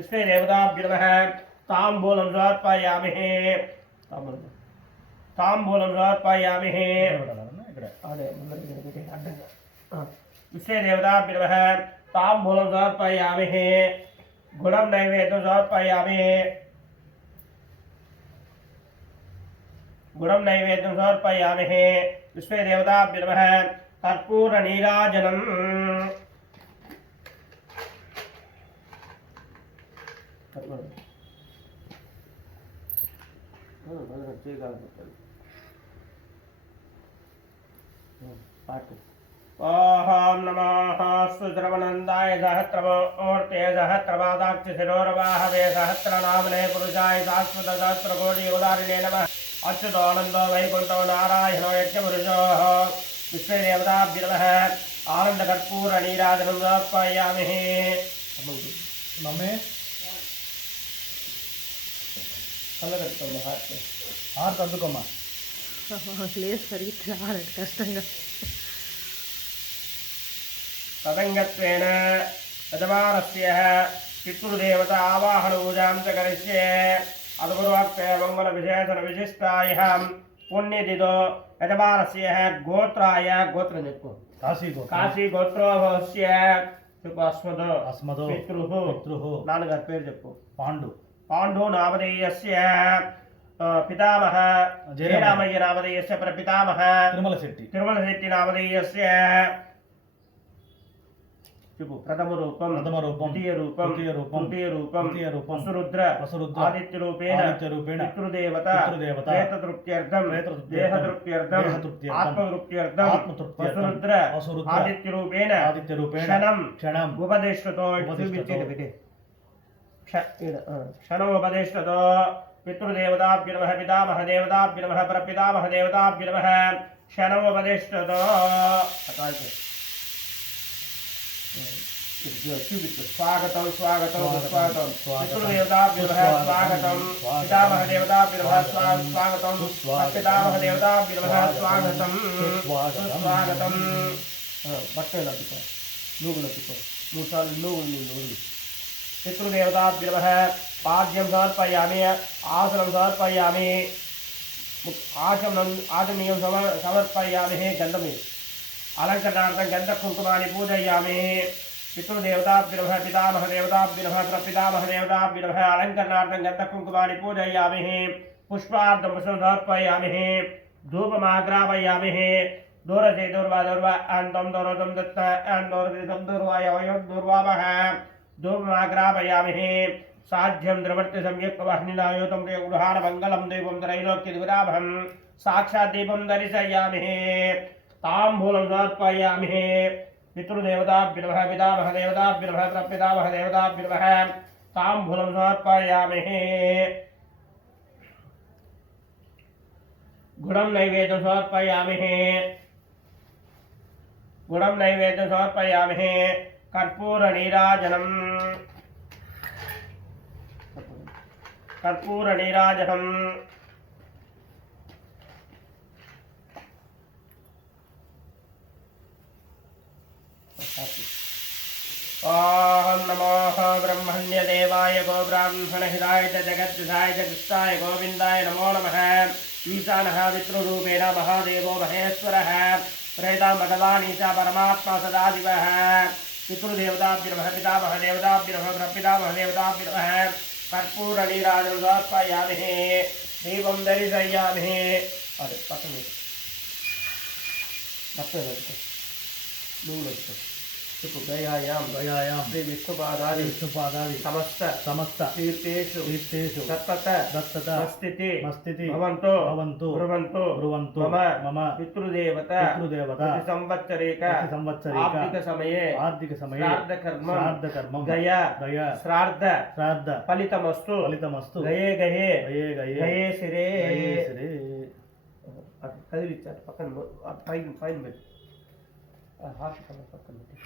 विष्णु देवताभ्यो नमः ताम्बूलं समर्पयामि ताम्बूलं समर्पयामि विष्णु देवताभ्यो नमः ताम्बूलं समर्पयामि गुणं नैवेद्यं समर्पयामि गुणं नैवेद्यं समर्पयामि विष्णु देवताभ्यो नमः कर्पूर नीराजनम् ओम नमः सुद्रवनंदाय सहस्रमूर्ते सहस्रपादाक्ष शिरोरवाहवे सहस्रनामने पुरुषाय शाश्वत सहस्रकोटि उदारिणे नमः अच्युतानंदो वैकुंठो नारायणो यज्ञपुरुषो विश्वदेवताभ्यो नमः आनंद कर्पूर नीराजनं समर्पयामि नमे कलगट्टो हाथ तद्दुकोमा లేదు సరిగ్గా రాలేదు కష్టంగా तदंगत्वेन यजमानस्य पितृदेवता आवाहन पूजां च करिष्ये अद्भुतवक्ते मंगल विशेषण विशिष्टायां पुण्यदिदो यजमानस्य गोत्राय गोत्रं చెప్పు కాశీ గోత్రోభవస్య अस्मदो पितृः నాన్నగారి పేరు చెప్పు पाण्डु नामधेयस्य पितामह जयरामय्य नामधेयस्य प्रपितामह तिरुमलशेट्टी नामधेयस्य प्रथम रूपम द्वितीय रूपम तृतीय रूपम वसुरुद्र आदित्यरूपेण पितृदेवता प्रेततृप्त्यर्थम देहतृप्त्यर्थम आत्मतृप्त्यर्थम वसुरुद्र आदित्यरूपेण क्षणम् उपदेष्टतो क्षणोपदेष्टतो पितृदेवताभ्यो नमः पितामहदेवताभ्यो नमः प्रपितामहदेवताभ्यो नमः क्षणोपदेष्टतो स्वागतं स्वागतं स्वागतं पितृदेवताभ्यो नमः स्वागतं पितामहदेवताभ्यो नमः स्वागतं पितामहदेवताभ्यो नमः स्वागतं स्वागतं बट्टे लतिको लोग लतिको मूसाल लोग पितृदेवताभ्यो नमः पाद्यं समर्पयामि आसनं समर्पयामि आचमनीयं समर्पयामि गन्धमे अलंकरणार्थं गन्धकुङ्कुमानि पूजयामि पितृदेवताभ्यो नमः पितामहदेवताभ्यो नमः प्रपितामहदेवताभ्यो नमः अलंकरणार्थं गन्धकुङ्कुमानि पूजयामि पुष्पार्धं समर्पयामि धूपमाग्रापयामि दूरसे दूर्वा अन्तं दूरदं दत्त अन्दोरदितं दूर्वाय वयं दूर्वामः धूपमाग्रापयामि साध्यं द्रवर्ति सम्यक् वह्निलायोतं गृहाणमङ्गलं देवं त्रैलोक्यद्विराभं साक्षात् दीपं दर्शयामि ताम्बूलं समर्पयामि पितृदेवताभ्यो नमः पितामहदेवताभ्यो नमः प्रपितामहदेवताभ्यो नमः ताम्बूलं समर्पयामि गुणं नैवेद्यं समर्पयामि कर्पूरनीराजनम् ओम नमो ब्रह्मण्य देवाय गो ब्राह्मण हिताय च जगद्विधाय च कृष्णाय गोविंदाय नमो नमः ईशानः विष्णुरूपेण महादेवो महेश्वरः प्रेता भगवानी च परमात्मा सदाशिवः पितृदेवताभ्यो नमः पितामहदेवताभ्यो नमः प्रपितामहदेवताभ्यो नमः कर्पूरनीराजनं समर्पयामि दीपं दर्शयामि अरे पकड़ गयायां श्री विष्णुपादादि समस्त तीर्थेषु दत्तत मस्तिति भवन्तु ब्रुवन्तु मम पितृदेवता संवत्सरेक आर्थिक समये श्राद्ध कर्म गया श्राद्ध फलितमस्तु गये सिरे कदिलिच्चाరు పక్కన పైన పెట్టి హార్ట్ పక్కన పెట్టి